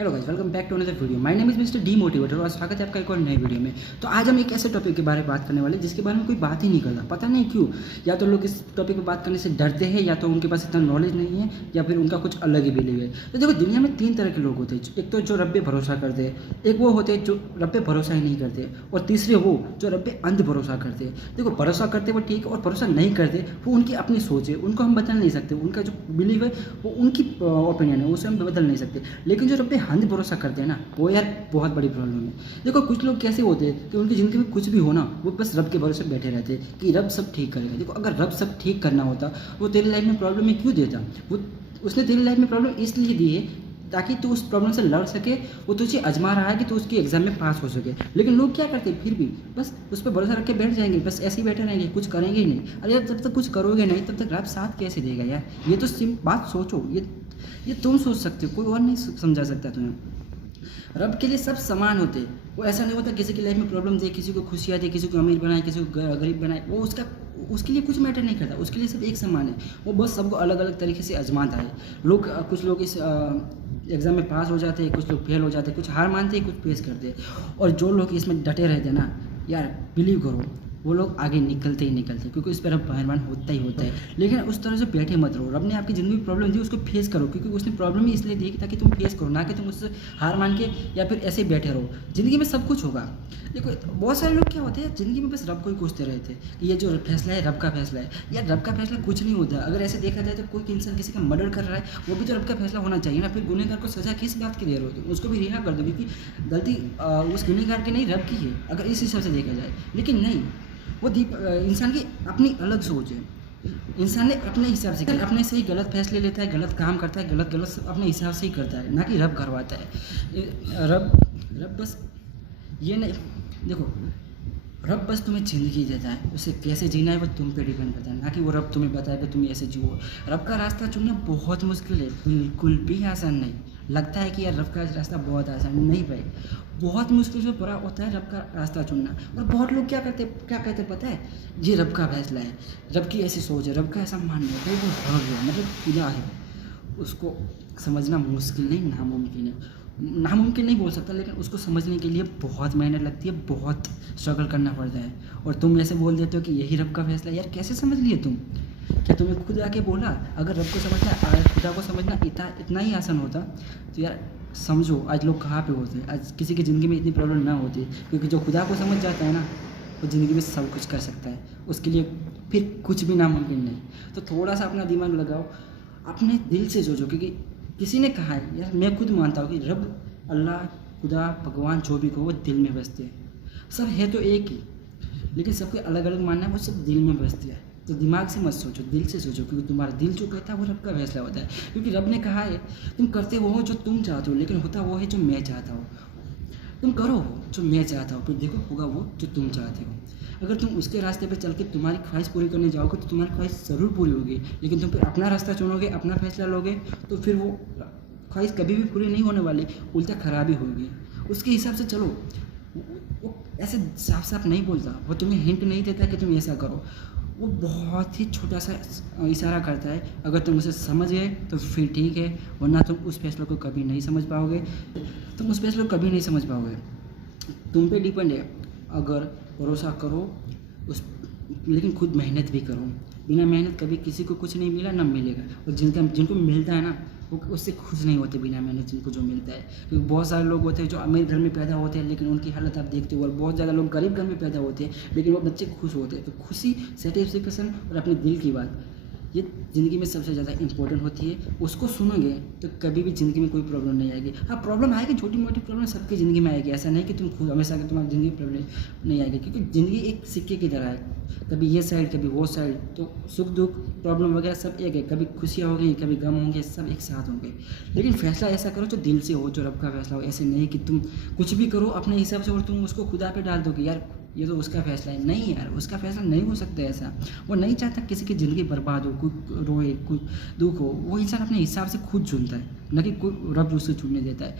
Hello guys, welcome back to another video. My name is mister D motivator और स्वागत है आपका एक और नए वीडियो में। तो आज हम एक ऐसे टॉपिक के बारे में बात करने वाले हैं जिसके बारे में कोई बात ही नहीं करता। पता नहीं क्यों, या तो लोग इस टॉपिक पर बात करने से डरते हैं, या तो उनके पास इतना नॉलेज नहीं है, या फिर उनका कुछ अलग ही बिलीव है। तो देखो, दुनिया में 3 तरह के लोग होते हैं। एक तो जो रब पे भरोसा करते हैं, एक वो होते हैं जो रब पे भरोसा ही नहीं करते, और तीसरे वो जो रब पे अंध भरोसा करते हैं। देखो, भरोसा करते वो ठीक है, और भरोसा नहीं करते वो उनकी अपनी सोच है, उनको हम बदल नहीं सकते। उनका जो बिलीव है वो उनकी ओपिनियन है, उसे हम बदल नहीं सकते। लेकिन जो रब पे अंध भरोसा करते हैं ना, वो यार बहुत बड़ी प्रॉब्लम है। देखो, कुछ लोग कैसे होते हैं कि उनकी ज़िंदगी में कुछ भी हो ना, वो बस रब के भरोसे बैठे रहते हैं कि रब सब ठीक करेगा। देखो, अगर रब सब ठीक करना होता, वो तेरी लाइफ में प्रॉब्लम में क्यों देता? वो उसने तेरी लाइफ में प्रॉब्लम इसलिए दी है ताकि तू उस प्रॉब्लम से लड़ सके। वो तुझे आजमा रहा है कि तू उसकी एग्जाम में पास हो सके। लेकिन लोग क्या करते हैं, फिर भी बस उस पर भरोसा रख के बैठ जाएंगे, बस ऐसे ही बैठे रहेंगे, कुछ करेंगे ही नहीं। अरे यार, जब तक कुछ करोगे नहीं तब तक रब साथ कैसे देगा यार? ये तो सिर्फ बात सोचो, ये तुम सोच सकते हो, कोई और नहीं समझा सकता तुम्हें। रब के लिए सब समान होते हैं। वो ऐसा नहीं होता किसी की लाइफ में प्रॉब्लम दे, किसी को खुशियाँ दे, किसी को अमीर बनाए, किसी को गरीब बनाए। वो उसके लिए कुछ मैटर नहीं करता। उसके लिए सब एक समान है। वो बस सबको अलग अलग तरीके से आजमाता है। कुछ लोग इस एग्ज़ाम में पास हो जाते हैं, कुछ लोग फेल हो जाते हैं, कुछ हार मानते हैं, कुछ पेश करते हैं। और जो लोग इसमें डटे रहते हैं ना यार, बिलीव करो, वो लोग आगे निकलते ही निकलते, क्योंकि उस पर रब मेहरबान होता ही होता है। लेकिन उस तरह से बैठे मत रहो। रब ने आपकी ज़िंदगी में प्रॉब्लम दी, उसको फेस करो, क्योंकि उसने प्रॉब्लम ही इसलिए दी कि ताकि तुम फेस करो, ना कि तुम उससे हार मान के या फिर ऐसे ही बैठे रहो। ज़िंदगी में सब कुछ होगा। देखो, बहुत सारे लोग क्या होते हैं ज़िंदगी में, बस रब को ही कोसते रहते हैं कि ये जो फैसला है रब का फैसला है। यार, रब का फैसला कुछ नहीं होता। अगर ऐसे देखा जाए तो कोई इंसान किसी का मर्डर कर रहा है, वो भी तो रब का फैसला होना चाहिए ना। फिर गुनहगार को सज़ा किस बात की दे रहे हो तुम? उसको भी रिहा कर दो, क्योंकि गलती उस गुनहगार की नहीं, रब की है, अगर इस हिसाब से देखा जाए। लेकिन नहीं, वो इंसान की अपनी अलग सोच है। इंसान ने अपने हिसाब से अपने से ही गलत फैसले लेता है, गलत काम करता है, गलत सब अपने हिसाब से ही करता है, ना कि रब करवाता है। रब बस ये नहीं, देखो, रब बस तुम्हें ज़िंदगी देता है, उसे कैसे जीना है वो तुम पे डिपेंड करता है, ना कि वो रब तुम्हें बताए कि तुम ऐसे जियो। रब का रास्ता चुनना बहुत मुश्किल है, बिल्कुल भी आसान नहीं। लगता है कि यार रब का रास्ता बहुत आसान नहीं भाई, बहुत मुश्किल से पूरा होता है रब का रास्ता चुनना। और बहुत लोग क्या कहते हैं पता है? ये रब का फैसला है, रब की ऐसी सोच है, रब का ऐसा मानना है, भाई वो रब है, मतलब खुदा है। उसको समझना मुश्किल नहीं, नामुमकिन है। नामुमकिन नहीं बोल सकता, लेकिन उसको समझने के लिए बहुत मेहनत लगती है, बहुत स्ट्रगल करना पड़ता है। और तुम ऐसे बोल देते हो कि यही रब का फैसला है। यार, कैसे समझ लिए तुम? क्या तुम्हें खुद आके बोला? अगर रब को समझना, खुदा को समझना इतना ही आसान होता तो यार समझो आज लोग कहाँ पे होते, आज किसी की ज़िंदगी में इतनी प्रॉब्लम ना होती। क्योंकि जो खुदा को समझ जाता है ना, वो ज़िंदगी में सब कुछ कर सकता है। उसके लिए फिर कुछ भी नामुमकिन नहीं। तो थोड़ा सा अपना दिमाग लगाओ, अपने दिल से सोचो, क्योंकि किसी ने कहा है, यार मैं खुद मानता हूँ कि रब, अल्लाह, खुदा, भगवान जो भी को, वो दिल में बसते हैं। सब है तो एक ही, लेकिन सबके अलग अलग मानना है, वो सब दिल में बसते हैं। तो दिमाग से मत सोचो, दिल से सोचो, क्योंकि तुम्हारा दिल जो कहता है वो रब का फैसला होता है। क्योंकि रब ने कहा है तुम करते वो हो जो तुम चाहते हो, लेकिन होता वो है जो मैं चाहता हूँ। तुम करो वो जो मैं चाहता हूँ, फिर देखो होगा वो जो तुम चाहते हो। अगर तुम उसके रास्ते पे चल के तुम्हारी ख्वाहिश पूरी करने जाओगे तो तुम्हारी ख्वाहिश ज़रूर पूरी होगी। लेकिन तुम फिर अपना रास्ता चुनोगे, अपना फैसला लोगे, तो फिर वो ख्वाहिश कभी भी पूरी नहीं होने वाली, उल्टा खराबी होगी। उसके हिसाब से चलो। वो ऐसे साफ साफ नहीं बोलता, वो तुम्हें हिंट नहीं देता कि तुम ऐसा करो। वो बहुत ही छोटा सा इशारा करता है। अगर तुम उसे समझ गए तो फिर ठीक है, वरना तुम उस फैसले को कभी नहीं समझ पाओगे। तुम पे डिपेंड है। अगर भरोसा करो उस, लेकिन खुद मेहनत भी करो। बिना मेहनत कभी किसी को कुछ नहीं मिला, ना मिलेगा। और जिनको मिलता है ना, वो उससे खुश नहीं होते बिना मेहनत जिनको जो मिलता है। क्योंकि बहुत सारे लोग होते हैं जो अमीर घर में पैदा होते हैं, लेकिन उनकी हालत आप देखते हो। और बहुत ज़्यादा लोग गरीब घर में पैदा होते हैं, लेकिन वो बच्चे खुश होते हैं। तो खुशी, सेटिस्फेक्शन और अपने दिल की बात, ये ज़िंदगी में सबसे ज़्यादा इंपॉर्टेंट होती है। उसको सुनोगे तो कभी भी ज़िंदगी में कोई प्रॉब्लम नहीं आएगी। हाँ, प्रॉब्लम आएगी, छोटी मोटी प्रॉब्लम सबकी ज़िंदगी में आएगी। ऐसा नहीं कि तुम खुद हमेशा कि तुम्हारी ज़िंदगी में प्रॉब्लम नहीं आएगी, क्योंकि ज़िंदगी एक सिक्के की तरह है, कभी ये साइड कभी वो साइड। तो सुख दुख प्रॉब्लम वगैरह सब एक है, कभी खुशियाँ होंगी कभी गम होंगे, सब एक साथ होंगे। लेकिन फैसला ऐसा करो जो दिल से हो, जो रब का फैसला हो। ऐसे नहीं कि तुम कुछ भी करो अपने हिसाब से और तुम उसको खुदा पे डाल दो कि यार ये तो उसका फैसला है। नहीं यार, उसका फैसला नहीं हो सकता ऐसा। वो नहीं चाहता किसी की ज़िंदगी बर्बाद हो, कोई रोए, कोई दुख हो। वो इंसान अपने हिसाब से खुद चुनता है, न कि कोई रब उससे चुनने देता है।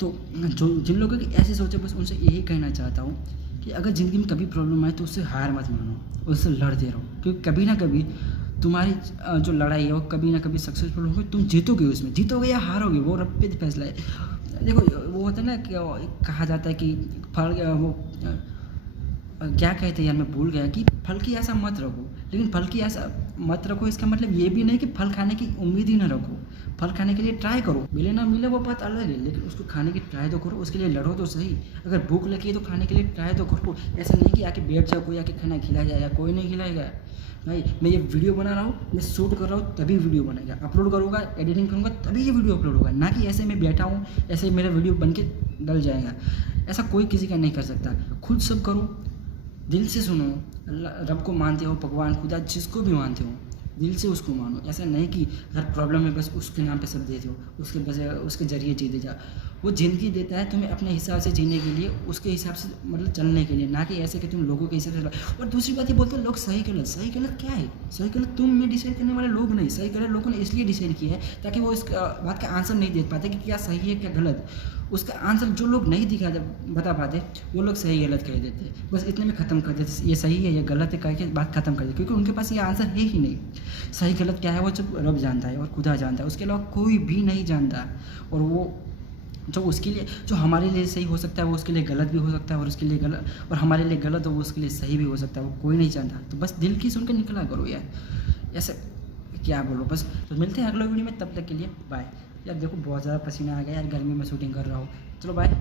तो जिन लोगों की ऐसी सोचे, बस उनसे यही कहना चाहता हूँ कि अगर ज़िंदगी में कभी प्रॉब्लम आए तो उससे हार मत मानो, उससे लड़ते रहो। क्योंकि कभी ना कभी तुम्हारी जो लड़ाई है वो कभी ना कभी सक्सेसफुल होगी, तुम जीतोगे, उसमें जीतोगे या हारोगे वो रब पे फैसला है। देखो वो होता है ना कि कहा जाता है कि फल वो क्या कहते हैं यार, मैं भूल गया, कि फल की आशा मत रखो, लेकिन फल की आशा मत रखो इसका मतलब ये भी नहीं कि फल खाने की उम्मीद ही ना रखो। फल खाने के लिए ट्राई करो, मिले ना मिले वो बात अलग है, लेकिन उसको खाने की ट्राई तो करो, उसके लिए लड़ो तो सही। अगर भूख लगी है तो खाने के लिए ट्राई तो करो। ऐसा नहीं कि आके बैठ जाओ, कोई आके खाना खिला जाएगा, कोई नहीं खिलाएगा भाई। मैं ये वीडियो बना रहा हूँ, मैं शूट कर रहा हूँ तभी वीडियो बनेगा, अपलोड करूँगा, एडिटिंग करूँगा तभी ये वीडियो अपलोड होगा, ना कि ऐसे मैं बैठा हूँ ऐसे मेरा वीडियो बन के डल जाएगा। ऐसा कोई किसी का नहीं कर सकता। खुद सब करो, दिल से सुनो, अल्लाह रब को मानते हो, भगवान खुदा जिसको भी मानते हो दिल से उसको मानो। ऐसा नहीं कि हर प्रॉब्लम में बस उसके नाम पे सब दे दो, उसके बस उसके ज़रिए जीते जा। वो ज़िंदगी देता है तुम्हें अपने हिसाब से जीने के लिए, उसके हिसाब से मतलब चलने के लिए, ना कि ऐसे कि तुम लोगों के हिसाब से चलो। और दूसरी बात ये बोलते हैं लोग सही गलत क्या है? सही गलत तुम में डिसाइड करने वाले लोग नहीं, सही गलत लोगों ने इसलिए डिसाइड किया है ताकि वो इस बात का आंसर नहीं दे पाते कि क्या सही है क्या गलत। उसका आंसर जो लोग नहीं बता पाते वो लोग सही गलत कह देते, बस इतने में ख़त्म कर देते, ये सही है ये गलत है करके बात ख़त्म कर देते, क्योंकि उनके पास ये आंसर है ही नहीं। सही गलत क्या है वो जब रब जानता है और खुदा जानता है, उसके अलावा कोई भी नहीं जानता। और वो जो उसके लिए, जो हमारे लिए सही हो सकता है वो उसके लिए गलत भी हो सकता है, और उसके लिए गलत, और हमारे लिए गलत हो वो उसके लिए सही भी हो सकता है, वो कोई नहीं जानता। तो बस दिल की सुनकर निकला करो यार, ऐसे क्या बोलो बस। तो मिलते हैं अगले वीडियो में, तब तक के लिए बाय। यार देखो बहुत ज़्यादा पसीना आ गया यार, गर्मी में शूटिंग कर रहा हूँ, चलो बाय।